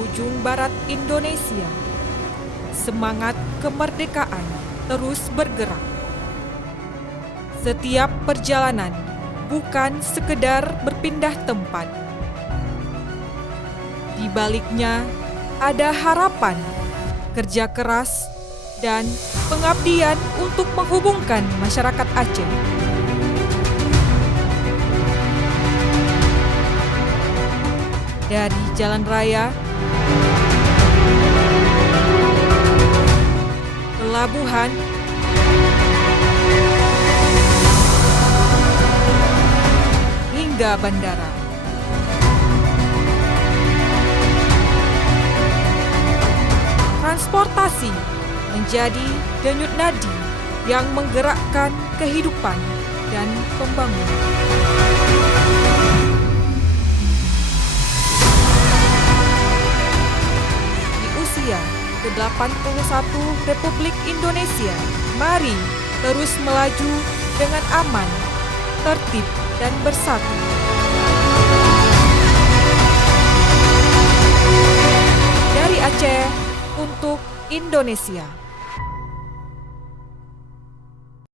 ujung barat Indonesia, semangat kemerdekaan terus bergerak. Setiap perjalanan bukan sekedar berpindah tempat. Di baliknya ada harapan, kerja keras, dan pengabdian untuk menghubungkan masyarakat Aceh. Dari jalan raya, pelabuhan, hingga bandara. Transportasi menjadi denyut nadi yang menggerakkan kehidupan dan pembangunan. Di usia ke-81 Republik Indonesia, mari terus melaju dengan aman, tertib, dan bersatu. Dari Aceh untuk Indonesia.